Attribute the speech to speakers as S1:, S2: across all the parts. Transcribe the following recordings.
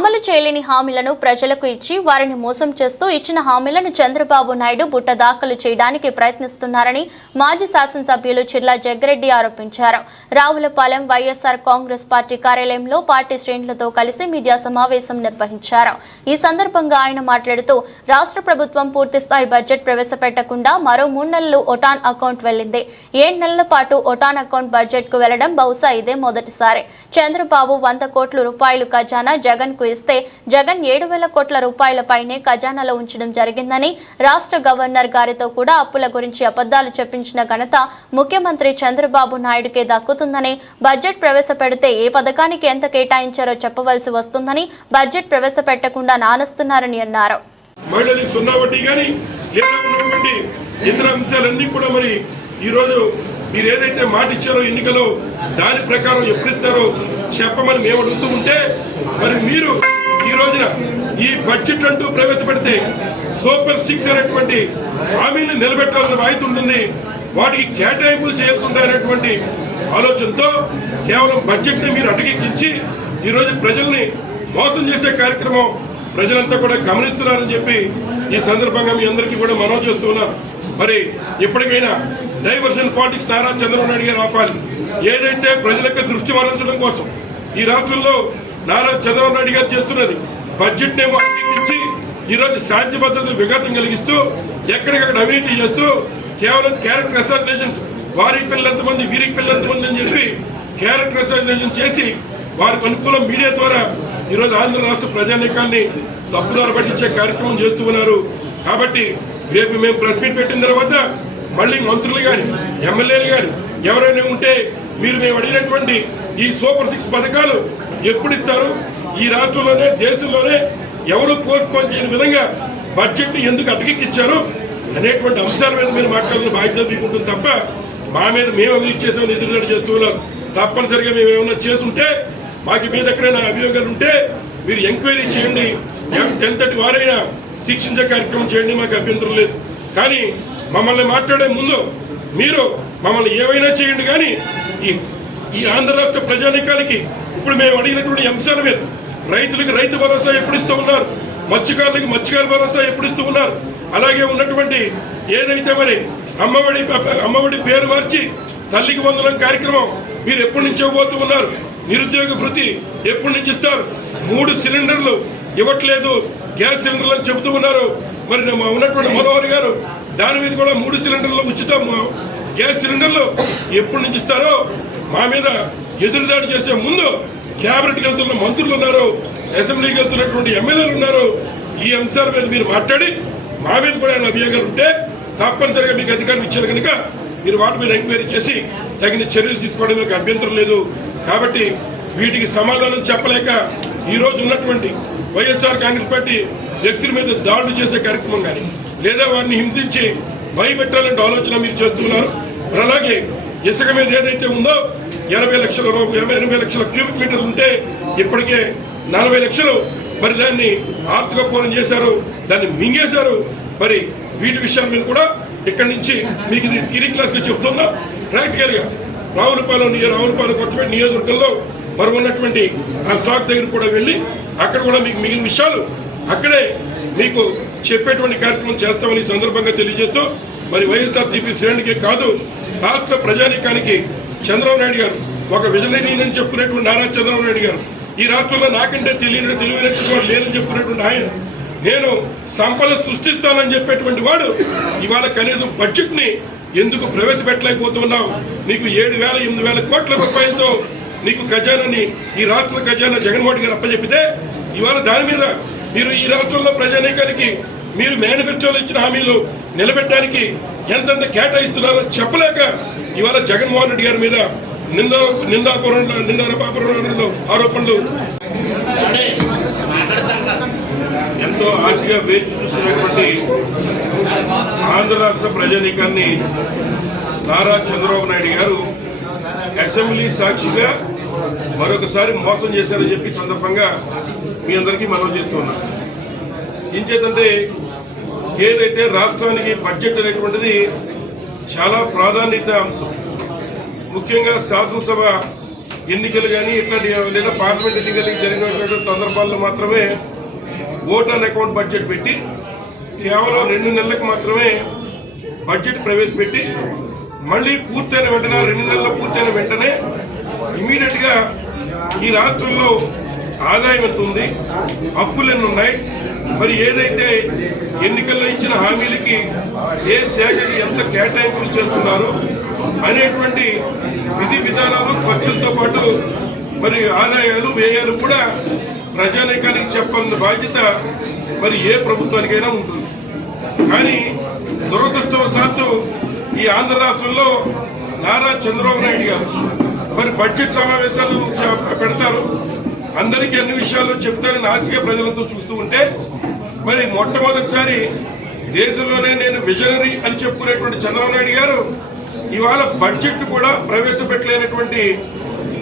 S1: అమలు చేయలేని హామీలను ప్రజలకు ఇచ్చి వారిని మోసం చేస్తూ ఇచ్చిన హామీలను చంద్రబాబు నాయుడు బుట్ట దాఖలు చేయడానికి ప్రయత్నిస్తున్నారని మాజీ శాసనసభ్యులు చిర్లా జగ్గిరెడ్డి ఆరోపించారు. రావులపాలెం వైఎస్ఆర్ కాంగ్రెస్ పార్టీ కార్యాలయంలో పార్టీ శ్రేణులతో కలిసి మీడియా సమావేశం నిర్వహించారు. ఈ సందర్భంగా ఆయన మాట్లాడుతూ రాష్ట్ర ప్రభుత్వం పూర్తిస్థాయి బడ్జెట్ ప్రవేశపెట్టకుండా మరో మూడు నెలలు ఒటాన్ అకౌంట్ వెళ్ళింది ఏడు నెలల పాటు ఒటాన్ అకౌంట్ బడ్జెట్కు వెళ్ళడం బహుశా ఇదే మొదటిసారి. చంద్రబాబు వంద కోట్ల రూపాయలు ఖజానా జగన్కు ఇస్తే జగన్ ఏడు వేల కోట్ల రూపాయలపైనే ఖజానాలో ఉంచడం జరిగిందని రాష్ట్ర గవర్నర్ గారితో కూడా అప్పుల గురించి అబద్దాలు చెప్పించిన ఘనత ముఖ్యమంత్రి చంద్రబాబు నాయుడుకే దక్కుతుందని బడ్జెట్ ప్రవేశపెడితే ఏ పథకానికి ఎంత కేటాయించారో చెప్పవలసి వస్తుందని బడ్జెట్ ప్రవేశపెట్టకుండా నానస్తున్నారని అన్నారు.
S2: ఇతర అంశాలన్నీ కూడా మరి మీరు ఏదైతే మాట ఇచ్చారో ఎన్నికలో దాని ప్రకారం ఎప్పుడు ఇస్తారో చెప్పమని మేము అడుగుతూ ఉంటే మరి మీరు ఈ రోజున ఈ బడ్జెట్ అంటూ ప్రవేశపెడితే సూపర్ సిక్స్ అనేటువంటి హామీలను నిలబెట్టాల్సిన బాధ్యత ఉంటుంది వాటికి కేటాయింపులు చేస్తుందనేటువంటి ఆలోచనతో కేవలం బడ్జెట్ని మీరు అటకెక్కించి ఈ రోజు ప్రజల్ని మోసం చేసే కార్యక్రమం ప్రజలంతా కూడా గమనిస్తున్నారని చెప్పి ఈ సందర్భంగా మీ అందరికీ కూడా మనవి చేస్తున్నాం మరి ఇప్పటికైనా డైవర్షన్ పాలిటిక్స్ నారా చంద్రబాబు నాయుడు గారు ఆపాలి. ఏదైతే ప్రజలకు దృష్టి మరల్చడం కోసం ఈ రాష్ట్రంలో నారా చంద్రబాబు నాయుడు గారు చేస్తున్నది. బడ్జెట్ నేమో అంగీకరించి ఈరోజు శాంతి భద్రతలు విఘాతం కలిగిస్తూ ఎక్కడికక్కడ అవినీతి చేస్తూ కేవలం క్యారెక్టర్ అసాసినేషన్స్ పిల్లలంత మంది వీరికి పిల్లలంతమంది అని చెప్పి క్యారెక్టర్ అసాసినేషన్ చేసి వారికి అనుకూలం మీడియా ద్వారా ఈరోజు ఆంధ్ర రాష్ట్ర ప్రజానీకాన్ని తప్పుదారు పట్టించే కార్యక్రమం చేస్తూ ఉన్నారు. కాబట్టి రేపు మేము ప్రెస్ మీట్ పెట్టిన తర్వాత మళ్ళీ మంత్రులు కానీ ఎమ్మెల్యేలు కానీ ఎవరైనా ఉంటే మీరు మేము అడిగినటువంటి ఈ సూపర్ సిక్స్ పథకాలు ఎప్పుడు ఇస్తారు? ఈ రాష్ట్రంలోనే దేశంలోనే ఎవరు పోస్ట్పోన్ చేయని విధంగా బడ్జెట్ని ఎందుకు అటకెక్కిచ్చారు అనేటువంటి అంశాల మీద మీరు మాట్లాడిన బాధ్యత తీసుకుంటుంది తప్ప మా మీద మేము అభివృద్ధి చేసామని ఎదురుదాడి చేస్తూ ఉన్నారు. తప్పనిసరిగా మేము ఏమైనా చేసుంటే మాకు మీద ఎక్కడైనా అభియోగాలు ఉంటే మీరు ఎంక్వైరీ చేయండి. ఎంతటి వారైనా శిక్షించే కార్యక్రమం చేయండి మాకు అభ్యంతరం లేదు. కానీ మమ్మల్ని మాట్లాడే ముందు మీరు మమ్మల్ని ఏవైనా చేయండి. కానీ ఈ ఈ ఆంధ్ర రాష్ట్ర ప్రజానీకానికి ఇప్పుడు మేము అడిగినటువంటి అంశాల మీద రైతులకు రైతు భరోసా ఎప్పుడు ఇస్తూ ఉన్నారు? మత్స్యకారులకు మత్స్యకారు భరోసా ఎప్పుడు ఇస్తూ ఉన్నారు? అలాగే ఉన్నటువంటి ఏదైతే మరి అమ్మఒడి అమ్మఒడి పేరు మార్చి తల్లికి వందనం కార్యక్రమం మీరు ఎప్పటి నుంచి ఇవ్వబోతూ ఉన్నారు? నిరుద్యోగ భృతి ఎప్పటి నుంచి ఇస్తారు? మూడు సిలిండర్లు ఇవ్వట్లేదు. గ్యాస్ సిలిండర్లు అని చెబుతూ ఉన్నారు. మరి మా ఉన్నటువంటి మనోహర్ గారు దాని మీద కూడా మూడు సిలిండర్లు ఉచిత గ్యాస్ సిలిండర్లు ఎప్పటి నుంచి ఇస్తారో మా మీద ఎదురుదాడి చేసే ముందు కేబినెట్కి వెళ్తున్న మంత్రులు ఉన్నారు అసెంబ్లీకి వెళ్తున్నటువంటి ఎమ్మెల్యేలు ఉన్నారు. ఈ అంశాల మీద మీరు మాట్లాడి మా మీద కూడా అభియోగాలు ఉంటే తప్పనిసరిగా మీకు అధికారం ఇచ్చారు కనుక మీరు వాటి మీద ఎంక్వైరీ చేసి తగిన చర్యలు తీసుకోవడం మీకు అభ్యంతరం లేదు. కాబట్టి వీటికి సమాధానం చెప్పలేక ఈ రోజు ఉన్నటువంటి వైఎస్ఆర్ కాంగ్రెస్ పార్టీ వ్యక్తుల మీద దాడులు చేసే కార్యక్రమం కానీ లేదా వారిని హింసించి భయపెట్టాలంటే ఆలోచన మీరు చేస్తున్నారు. అలాగే ఇసుక మీద ఏదైతే ఉందో ఎనభై లక్షల ఎనభై లక్షల క్యూబిక్ మీటర్లు ఉంటే ఇప్పటికే నలభై లక్షలు మరి దాన్ని ఆర్థిక పూరం చేశారు దాన్ని మింగేశారు. మరి వీటి విషయాల మీద కూడా ఇక్కడి నుంచి మీకు ఇది థియరీ క్లాస్గా చెప్తున్నా. ప్రాక్టికల్గా రావులపాలెం నియ- రావులపాలెం కొత్తపేట నియోజకవర్గంలో మరి ఉన్నటువంటి ఆ స్టాక్ దగ్గర కూడా వెళ్ళి అక్కడ కూడా మీకు మిగిలిన విషయాలు అక్కడే మీకు చెప్పేటువంటి కార్యక్రమం చేస్తామని సందర్భంగా తెలియజేస్తూ మరి వైఎస్ఆర్ సిపి శ్రేణికే కాదు రాష్ట్ర ప్రజానీకానికి చంద్రబాబు నాయుడు గారు ఒక విజనరీ అని చెప్పుకునేటువంటి నారా చంద్రబాబు నాయుడు గారు. ఈ రాష్ట్రంలో నాకంటే తెలియని తెలియనటువంటి వాడు లేదని చెప్పుకునేటువంటి ఆయన. నేను సంపద సృష్టిస్తానని చెప్పేటువంటి వాడు ఇవాళ కనీసం బడ్జెట్ని ఎందుకు ప్రవేశపెట్టలేకపోతున్నావు? నీకు ఏడు వేల ఎనిమిది వేల కోట్ల రూపాయలతో నీకు ఖజానాని ఈ రాష్ట్ర ఖజానా జగన్మోహన్ గారు అప్పచెప్పితే ఇవాళ దాని మీద మీరు ఈ రాష్ట్రంలో ప్రజానీకానికి మీరు మేనిఫెస్టోలో ఇచ్చిన హామీలు నిలబెట్టడానికి ఎంతెంత కేటాయిస్తున్నారో చెప్పలేక ఇవాళ జగన్మోహన్ రెడ్డి గారి మీద నింద నిందాపురంలో నిందారపాపురంలో ఆరోపణలు ఎంతో ఆశగా వేచి చూస్తున్నటువంటి ఆంధ్ర రాష్ట్ర ప్రజానీకాన్ని నారా చంద్రబాబు నాయుడు గారు అసెంబ్లీ సాక్షిగా మరొకసారి మోసం చేశారని చెప్పి సందర్భంగా మీ అందరికీ మనవి చేస్తున్నా ఇంచేతంటే ఏదైతే రాష్ట్రానికి బడ్జెట్ అనేటువంటిది చాలా ప్రాధాన్యత అంశం ముఖ్యంగా శాసనసభ ఎన్నికలు కానీ ఇట్లా లేదా పార్లమెంట్ ఎన్నికలు జరిగినటువంటి సందర్భాల్లో మాత్రమే ఓట్ అండ్ అకౌంట్ బడ్జెట్ పెట్టి కేవలం రెండు నెలలకు మాత్రమే బడ్జెట్ ప్రవేశపెట్టి మళ్ళీ పూర్తయిన వెంటనే రెండు నెలల పూర్తయిన వెంటనే ఇమీడియట్గా ఈ రాష్ట్రంలో ఆదాయం ఎంత ఉంది? అప్పులు ఎన్ని ఉన్నాయి? మరి ఏదైతే ఎన్నికల్లో ఇచ్చిన హామీలకి ఏ శాఖకి ఎంత కేటాయింపులు చేస్తున్నారు అనేటువంటి విధి విధానాలు ఖర్చులతో పాటు మరి ఆదాయాలు వ్యయాలు కూడా ప్రజానీకానికి చెప్పాలన్న బాధ్యత మరి ఏ ప్రభుత్వానికైనా ఉంటుంది. కానీ దురదృష్టవశాత్తు ఈ ఆంధ్ర రాష్ట్రంలో నారా చంద్రబాబు నాయుడు గారు మరి బడ్జెట్ సమావేశాలు పెడతారు. అందరికీ అన్ని విషయాలు చెప్తారని ఆశగా ప్రజలతో చూస్తూ ఉంటే మరి మొట్టమొదటిసారి దేశంలోనే నేను విజనరీ అని చెప్పుకునేటువంటి చంద్రబాబు నాయుడు గారు ఇవాళ బడ్జెట్ కూడా ప్రవేశపెట్టలేనటువంటి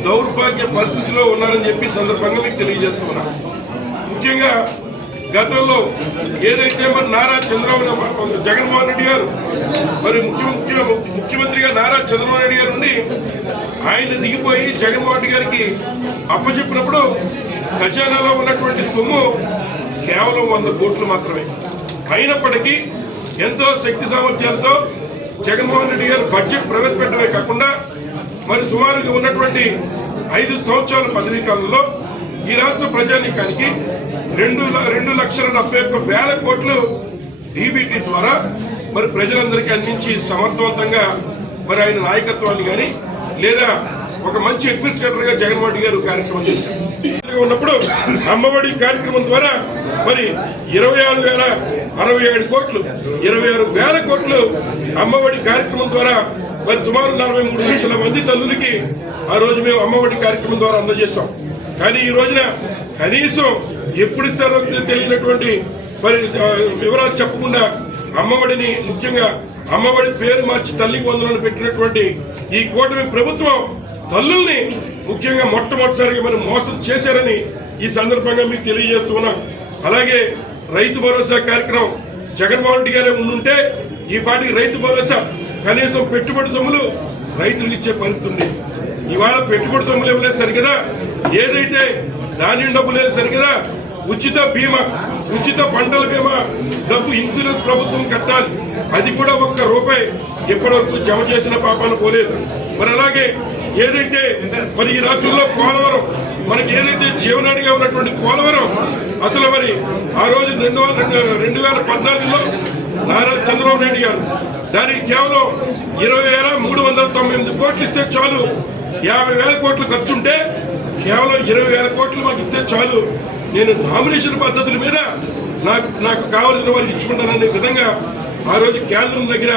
S2: దౌర్భాగ్య పరిస్థితిలో ఉన్నారని చెప్పి సందర్భంగా మీకు తెలియజేస్తున్నా ముఖ్యంగా గతంలో ఏదైతే మరి నారా చంద్రబాబు జగన్మోహన్ రెడ్డి గారు మరి ముఖ్యమంత్రి ముఖ్యమంత్రిగా నారా చంద్రబాబు రెడ్డి గారు ఉండి ఆయన దిగిపోయి జగన్మోహన్ రెడ్డి గారికి అప్పచెప్పినప్పుడు ఖజానాలో ఉన్నటువంటి సొమ్ము కేవలం వంద కోట్లు మాత్రమే. అయినప్పటికీ ఎంతో శక్తి సామర్థ్యాలతో జగన్మోహన్ రెడ్డి గారు బడ్జెట్ ప్రవేశపెట్టడమే కాకుండా మరి సుమారుగా ఉన్నటువంటి ఐదు సంవత్సరాల పదవీ కాలంలో ఈ రాష్ట్ర ప్రజానీకానికి రెండు రెండు లక్షల డెబ్బై ఒక్క వేల కోట్లు డీబీటీ ద్వారా మరి ప్రజలందరికీ అందించి సమర్థవంతంగా మరి ఆయన నాయకత్వాన్ని కానీ లేదా ఒక మంచి అడ్మినిస్ట్రేటర్గా జగన్మోహన్ రెడ్డి గారు కార్యక్రమం చేశారు. ఉన్నప్పుడు అమ్మఒడి కార్యక్రమం ద్వారా మరి ఇరవై ఆరు వేల అరవై ఏడు కోట్లు ఇరవై ఆరు వేల కోట్లు అమ్మఒడి కార్యక్రమం ద్వారా మరి సుమారు నలభై మూడు లక్షల మంది తల్లులకి ఆ రోజు మేము అమ్మఒడి కార్యక్రమం ద్వారా అందజేస్తాం. కానీ ఈ రోజున కనీసం ఎప్పుడు ఇస్తారో తెలియనటువంటి మరి వివరాలు చెప్పకుండా అమ్మఒడిని ముఖ్యంగా అమ్మఒడి పేరు మార్చి తల్లికి వందలను పెట్టినటువంటి ఈ కూటమి ప్రభుత్వం తల్లుల్ని ముఖ్యంగా మొట్టమొదటిసారిగా మనం మోసం చేశారని ఈ సందర్భంగా మీకు తెలియజేస్తున్నాం అలాగే రైతు భరోసా కార్యక్రమం జగన్మోహన్ రెడ్డి గారే ఉండుంటే ఈ పాటికి రైతు భరోసా కనీసం పెట్టుబడి సొమ్ములు రైతులకు ఇచ్చే పరిస్థితుంది ఇవాళ పెట్టుబడి సొమ్ములు ఇవ్వలేదు సరిగదా ఏదైతే ధాన్యం డబ్బు లేదు సరిగదా ఉచిత బీమా ఉచిత పంటల బీమా డబ్బు ఇన్సూరెన్స్ ప్రభుత్వం కట్టాలి. అది కూడా ఒక్క రూపాయి ఇప్పటివరకు జమ చేసిన పాపాన పోలేదు. మరి అలాగే ఏదైతే మరి ఈ రాత్రుల్లో పోలవరం మనకి ఏదైతే జీవనాడిగా ఉన్నటువంటి పోలవరం అసలు మరి ఆ రోజు రెండు వేల రెండు- రెండు వేల పద్నాలుగులో నారా చంద్రబాబు నాయుడు గారు దానికి కేవలం ఇరవై వేల మూడు వందల తొంభై ఎనిమిది కోట్లు ఇస్తే చాలు. యాభై వేల కోట్లు ఖర్చుంటే కేవలం ఇరవై వేల కోట్లు మాకు ఇస్తే చాలు. నేను నామినేషన్ పద్ధతుల మీద నాకు నాకు కావలసిన వారికి ఇచ్చుకుంటాననే విధంగా ఆ రోజు కేంద్రం దగ్గర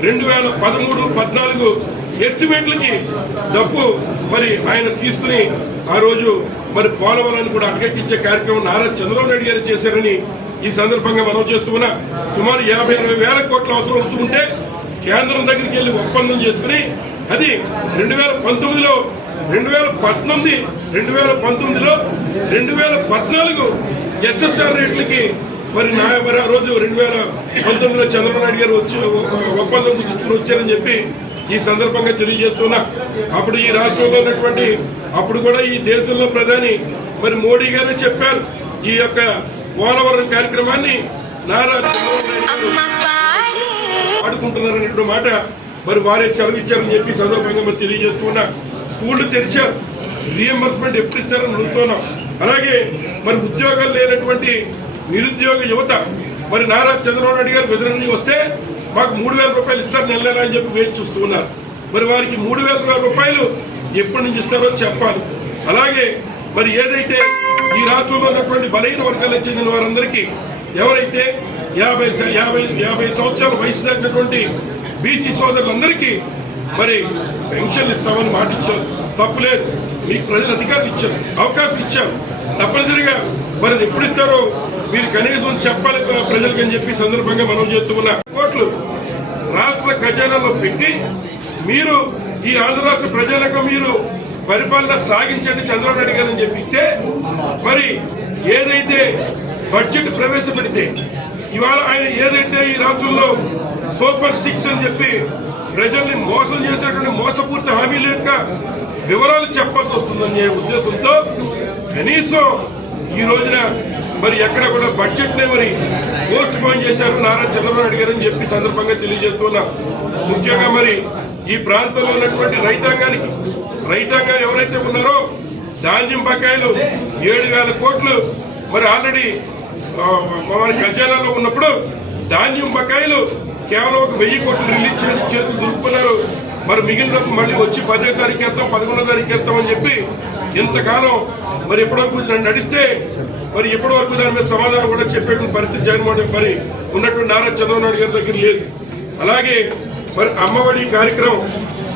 S2: రెండు వేల పదమూడు పద్నాలుగు ఎస్టిమేట్లకి డబ్బు మరి ఆయన తీసుకుని ఆ రోజు మరి పోలవరాన్ని కూడా అటకెక్కించే కార్యక్రమం నారా చంద్రబాబు నాయుడు గారు చేశారని ఈ సందర్భంగా మనం చేస్తున్నా సుమారు యాభై అరవై వేల కోట్ల అవసరం అవుతుంటే ఉంటే కేంద్రం దగ్గరికి వెళ్ళి ఒప్పందం చేసుకుని అది రెండు వేల పంతొమ్మిదిలో రెండు వేల పద్నాలుగు రెండు వేల పంతొమ్మిదిలో రెండు వేల పద్నాలుగు ఎస్ఎస్ఆర్ రేట్లకి మరి నా మరి ఆ రోజు రెండు వేల పంతొమ్మిదిలో చంద్రబాబు నాయుడు గారు వచ్చి ఒప్పందం కుదుర్చుకుని వచ్చారని చెప్పి ఈ సందర్భంగా తెలియజేస్తున్నా. అప్పుడు ఈ రాష్ట్రంలో ఉన్నటువంటి అప్పుడు కూడా ఈ దేశంలో ప్రధాని మరి మోడీ గారే చెప్పారు. ఈ యొక్క పోలవరం కార్యక్రమాన్ని నారా చంద్రబాబు నాయుడు మాట మరి వారే సెలవు ఇచ్చారని చెప్పి సందర్భంగా మరి తెలియజేస్తున్నా. స్కూళ్ళు తెరిచారు రీఎంబర్స్మెంట్ ఎప్పుడు ఇస్తారని అడుగుతున్నాం. అలాగే మరి ఉద్యోగాలు లేనటువంటి నిరుద్యోగ యువత మరి నారా చంద్రబాబు నాయుడు గారు నుంచి వస్తే మాకు మూడు వేల రూపాయలు ఇస్తారు నెల నెల అని చెప్పి వేచి చూస్తూ ఉన్నారు. మరి వారికి మూడు వేల రూపాయలు ఎప్పటి నుంచి ఇస్తారో చెప్పాలి. అలాగే మరి ఏదైతే ఈ రాష్ట్రంలో ఉన్నటువంటి బలహీన వర్గాలకు చెందిన వారందరికీ ఎవరైతే యాభై యాభై యాభై సంవత్సరాల వయసు దాటినటువంటి బీసీ సోదరులందరికీ మరి పెన్షన్ ఇస్తామని మాట ఇచ్చారు తప్పులేదు మీకు ప్రజలు అధికారం ఇచ్చారు. అవకాశం ఇచ్చారు. తప్పనిసరిగా మరి అది ఎప్పుడు ఇస్తారో మీరు కనీసం చెప్పాలి ప్రజలకు అని చెప్పి సందర్భంగా మనం చేస్తున్న. కోట్లు రాష్ట్ర ఖజానాలో పెట్టి మీరు ఈ ఆంధ్ర రాష్ట్ర ప్రజలకు మీరు పరిపాలన సాగించండి చంద్రబాబు నాయుడు గారు అని చెప్పిస్తే మరి ఏదైతే బడ్జెట్ ప్రవేశపెడితే ఇవాళ ఆయన ఏదైతే ఈ రాష్ట్రంలో సూపర్ సిక్స్ అని చెప్పి ప్రజల్ని మోసం చేసేటువంటి మోసపూర్తి హామీ యొక్క వివరాలు చెప్పాల్సి వస్తుందనే ఉద్దేశంతో కనీసం ఈ రోజున మరి ఎక్కడ కూడా బడ్జెట్నే మరి పోస్ట్ పోన్ చేశారు నారా చంద్రబాబు నాయుడు గారు అని చెప్పి సందర్భంగా తెలియజేస్తున్నా ముఖ్యంగా మరి ఈ ప్రాంతంలో ఉన్నటువంటి రైతాంగానికి రైతాంగం ఎవరైతే ఉన్నారో ధాన్యం బకాయిలు ఏడు వేల కోట్లు మరి ఆల్రెడీ మన ఖజానాలో ఉన్నప్పుడు ధాన్యం బకాయిలు కేవలం ఒక వెయ్యి కోట్లు రిలీజ్ చేసి చేతులు దురుకున్నారు మరి మిగిలిన మళ్ళీ వచ్చి పదో తారీఖు వేస్తాం పదకొండో తారీఖు వేస్తాం అని చెప్పి ఇంతకాలం మరి ఎప్పటివరకు నడిస్తే మరి ఎప్పటివరకు దాని మీద సమాధానం కూడా చెప్పేటువంటి పరిస్థితి జగన్మోహన్ మరి ఉన్నటువంటి నారా చంద్రబాబు నాయుడు గారి దగ్గర లేదు. అలాగే మరి అమ్మఒడి కార్యక్రమం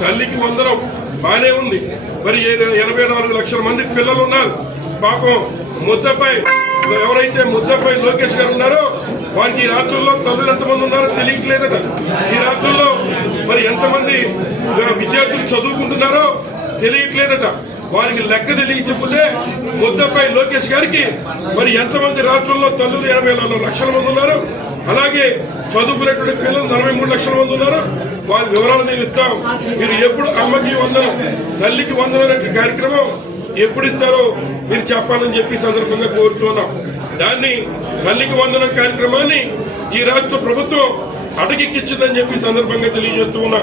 S2: తల్లికి వందనం బానే ఉంది. మరి ఏ- ఎనభై నాలుగు లక్షల మంది పిల్లలు ఉన్నారు. పాపం ముద్దపై ఎవరైతే ముద్దపై లోకేష్ గారు ఉన్నారో వారికి ఈ రాష్ట్రంలో చదువులు ఎంతమంది ఉన్నారో తెలియట్లేదట. ఈ రాష్ట్రంలో మరి ఎంతమంది విద్యార్థులు చదువుకుంటున్నారో తెలియట్లేదట. వారికి లెక్క తెలియకపోతే ముద్దపై లోకేష్ గారికి మరి ఎంతమంది రాష్ట్రంలో తల్లులు ఎనభై నాలుగు లక్షల మంది ఉన్నారు? అలాగే చదువుకునేటువంటి పిల్లలు నలభై మూడు లక్షల మంది ఉన్నారు? వారి వివరాలు నేను ఇస్తాం. మీరు ఎప్పుడు అమ్మకి వందనం తల్లికి వందనం అనే కార్యక్రమం ఎప్పుడు ఇస్తారో మీరు చెప్పాలని చెప్పి సందర్భంగా కోరుతున్నాం. దాన్ని తల్లికి వందనం కార్యక్రమాన్ని ఈ రాష్ట్ర ప్రభుత్వం అటకెక్కించిందని చెప్పి సందర్భంగా తెలియజేస్తూ ఉన్నా.